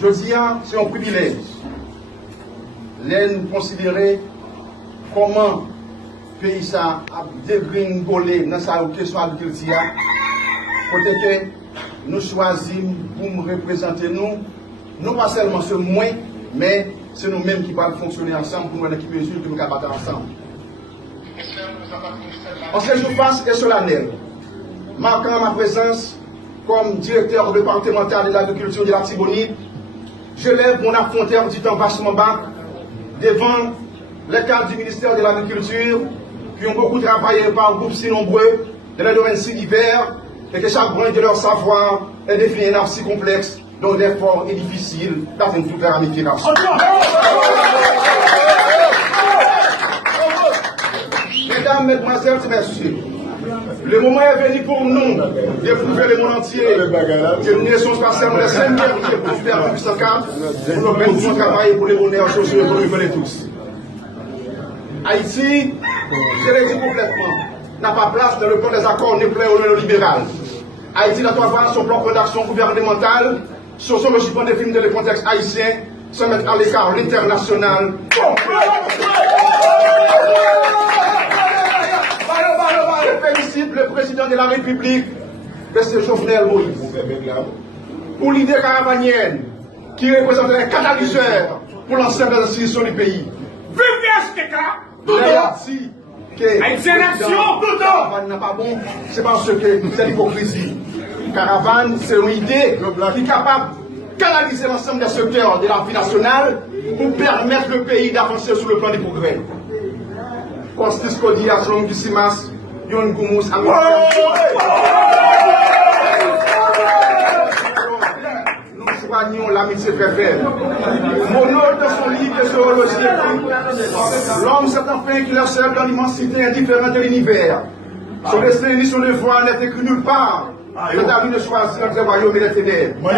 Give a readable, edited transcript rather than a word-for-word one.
Je dis, c'est un privilège. Nous considérer comment le pays a dégringolé dans sa question agriculture. Peut-être que nous choisissons pour nous représenter nous, non pas seulement ce moins, mais c'est nous-mêmes qui allons fonctionner ensemble pour nous équipe mesure que nous allons battre ensemble. En ce jour face et solennel, marquant ma présence comme directeur départemental de l'agriculture de la Tibonite, je lève mon affronteur du temps vachement bas devant les cadres du ministère de l'Agriculture qui ont beaucoup travaillé par un groupe si nombreux dans les domaines si divers et que chaque brin de leur savoir est défini un art si complexe dont l'effort est difficile d'atteindre toute la ramification. Mesdames, Mesdemoiselles et Messieurs, le moment est venu pour nous d'éprouver le monde entier que nous ne sommes pas seulement les 5 guerriers pour faire en 804, pour nous mettre au travail pour les bonheurs sociaux que nous venons tous. Haïti, je l'ai dit complètement, n'a pas place dans le plan des accords nucléaires néolibéral. Haïti doit avoir son plan d'action gouvernementale, sociologiquement défini dans le contexte haïtien, sans mettre à l'écart l'international. Je félicite le président de la République, M. Jovenel Moïse, pour l'idée caravanienne qui représente un catalyseur pour l'ensemble des institutions du pays. Vive STK! Si caravane n'est pas bon, c'est parce que c'est l'hypocrisie. Caravane, c'est une idée qui est capable de canaliser l'ensemble des secteurs de la vie nationale pour permettre le pays d'avancer sur le plan du progrès. Constis Kodi a son Gissimas, Yon Goumous, nous soignons l'amitié frère. Monod dans son livre de zoologie écrit l'homme s'est enfin éclairé seul dans l'immensité indifférente de l'univers. Son destin ni son devoir n'est écrit nulle part. Et le David ne choisit entre les royaumes et les ténèbres.